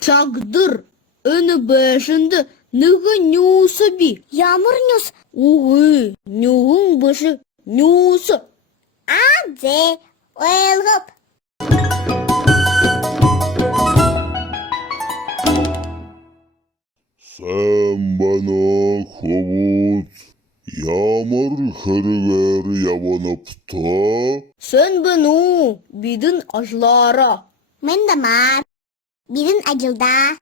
Чагдыр, өні бәшінді нүгі нюсы би. Ямыр нюс. Уғы, нюғың бәші нюсы. Адзе, ойылғып. Sen bana kovut, yağmur hırver yavanıpta. Сön бұну, бидің ажлара. Мен дамар. Бидің ажылда.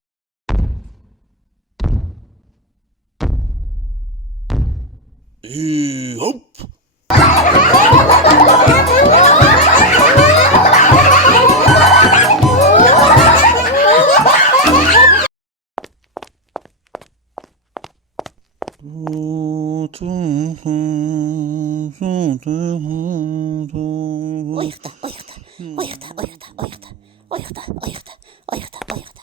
Hop! Oyıqta, oyıqta, oyıqta, oyıqta, oyıqta, oyıqta, oyıqta, oyıqta, oyıqta.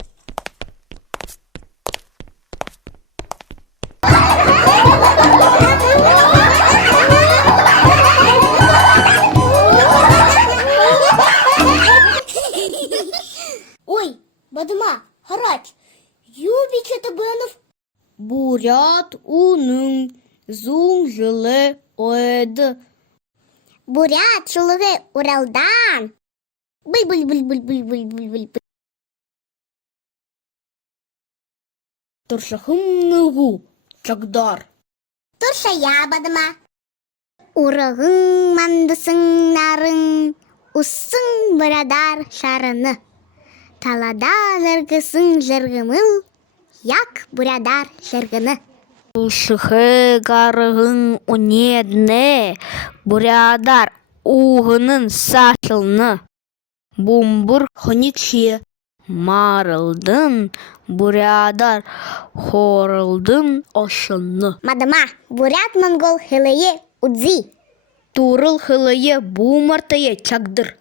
Ой, Бадыма, Харач, юби чөті бұнып. Бурят уның зуң жылы ойды. Бурят шулығы Уралдан. Бұл-бұл-бұл-бұл-бұл-бұл-бұл-бұл. Тұршықым нүгу, чагдар. Туршая, Бадыма. Урығың мандысың нарың, ұссың бұрадар шарыны. Талада жыргысың жыргымыл, як бұрадар жыргыны. Шықы қарығың унедіне, бурядар уғының сашылны. Бумбур хоникше марылдың, бурядар хорылдың ошыны. Мадыма, бурят монгол хылые удзи. Турыл хылые бумартае чагдыр.